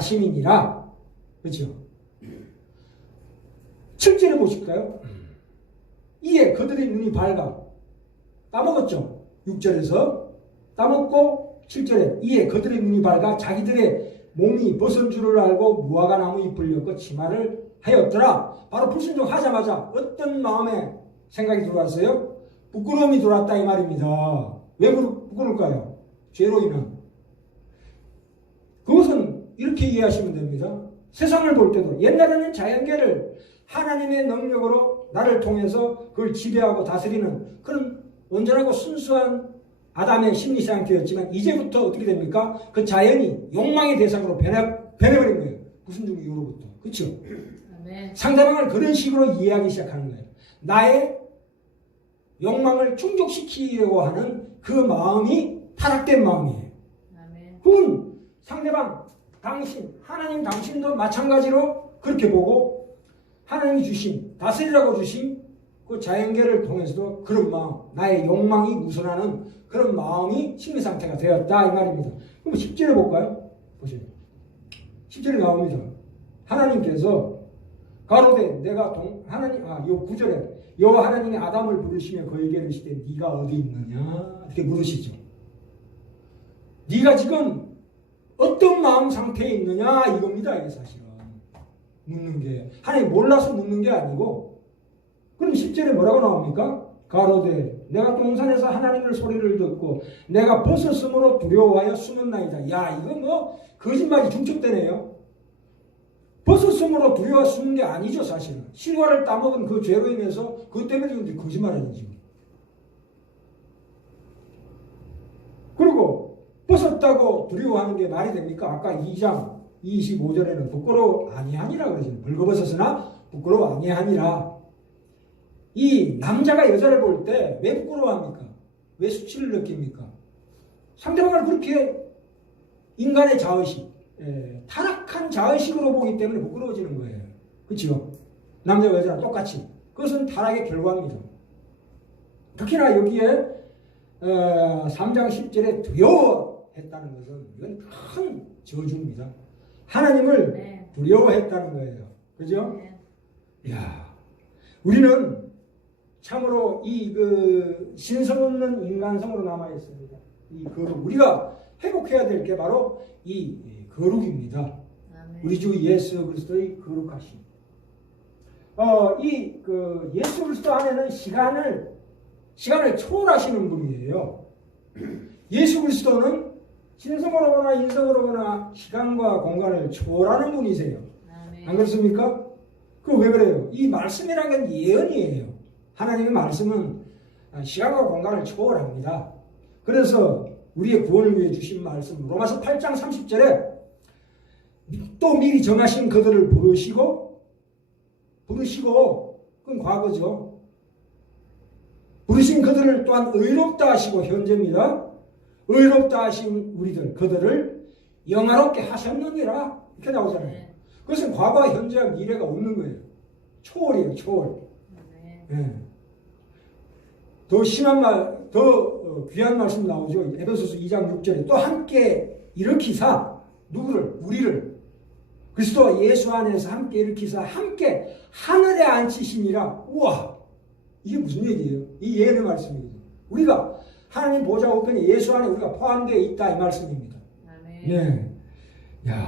시민이라 그렇죠? 7절에 보실까요? 이에 그들의 눈이 밝아 따먹었죠. 6절에서 따먹고 7절에 이에 그들의 눈이 밝아 자기들의 몸이 벗은 줄을 알고 무화과 나무 잎을 엮고 치마를 하였더라. 바로 불순종 하자마자 어떤 마음에 생각이 들어왔어요? 부끄러움이 들어왔다 이 말입니다. 왜 부끄- 부끄러울까요? 죄로 인한. 이렇게 이해하시면 됩니다. 세상을 볼 때도 옛날에는 자연계를 하나님의 능력으로 나를 통해서 그걸 지배하고 다스리는 그런 온전하고 순수한 아담의 심리 상태였지만 이제부터 어떻게 됩니까? 그 자연이 욕망의 대상으로 변해, 변해버린 거예요. 구순종 이후로부터. 그렇죠? 아멘. 상대방을 그런 식으로 이해하기 시작하는 거예요. 나의 욕망을 충족시키려고 하는 그 마음이 타락된 마음이에요. 그건 상대방, 당신, 하나님 당신도 마찬가지로 그렇게 보고 하나님이 주신, 다스리라고 주신 그 자연계를 통해서도 그런 마음, 나의 욕망이 우선하는 그런 마음이 심리 상태가 되었다 이 말입니다. 그럼 10절에 볼까요? 보세요. 10절에 나옵니다. 하나님께서 가로되 내가 동, 하나님 아요 9절에 여호와 하나님이 아담을 부르시며 그에게 이르시되 네가 어디 있느냐 이렇게 물으시죠. 네가 지금 어떤 마음 상태에 있느냐 이겁니다. 이게 사실은 묻는 게 하나님 몰라서 묻는 게 아니고 그럼 10절에 뭐라고 나옵니까? 가로되 내가 동산에서 하나님의 소리를 듣고 내가 벗었으므로 두려워하여 숨었나이다. 야 이거 뭐 거짓말이 중첩되네요. 벗었으므로 두려워 숨은 게 아니죠 사실은. 실과를 따먹은 그 죄로 인해서 그것 때문에 거짓말하는 지금. 그리고 벗었다고 두려워하는 게 말이 됩니까? 아까 2장 25절에는 부끄러워 아니하니라 그러죠. 벌거벗었으나 부끄러워 아니하니라. 이 남자가 여자를 볼 때 왜 부끄러워합니까? 왜 수치를 느낍니까? 상대방을 그렇게 인간의 자의식, 예, 타락한 자의식으로 보기 때문에 부끄러워지는 거예요. 그렇죠? 남자와 여자랑 똑같이. 그것은 타락의 결과입니다. 특히나 여기에 어, 3장 10절에 두려워 했다는 것은 이건 큰 저주입니다. 하나님을 네. 두려워했다는 거예요. 그죠? 네. 야, 우리는 참으로 이 그 신성 없는 인간성으로 남아 있습니다. 이 거룩 우리가 회복해야 될 게 바로 이 거룩입니다. 아멘. 우리 주 예수 그리스도의 거룩하심. 어, 이 그 예수 그리스도 안에는 시간을 시간을 초월하시는 분이에요. 예수 그리스도는 신성으로 보나 인성으로 보나 시간과 공간을 초월하는 분이세요. 안 그렇습니까? 그 왜 그래요? 이 말씀이라는 건 예언이에요. 하나님의 말씀은 시간과 공간을 초월합니다. 그래서 우리의 구원을 위해 주신 말씀 로마서 8장 30절에 또 미리 정하신 그들을 부르시고 부르시고 그건 과거죠. 부르신 그들을 또한 의롭다 하시고 현재입니다. 의롭다 하신 우리들 그들을 영화롭게 하셨느니라 이렇게 나오잖아요. 네. 그것은 과거와 현재와 미래가 없는 거예요. 초월이에요, 초월. 아멘. 예. 더 심한 말, 더 어, 귀한 말씀 나오죠. 에베소서 2장 6절에 또 함께 일으키사 누구를 우리를 그리스도와 예수 안에서 함께 일으키사 함께 하늘에 앉히시니라. 우와, 이게 무슨 얘기예요? 이 예언의 말씀이거든요. 우리가 하나님 보좌 우편에 예수 안에 우리가 포함되어 있다 이 말씀입니다. 아멘. 네.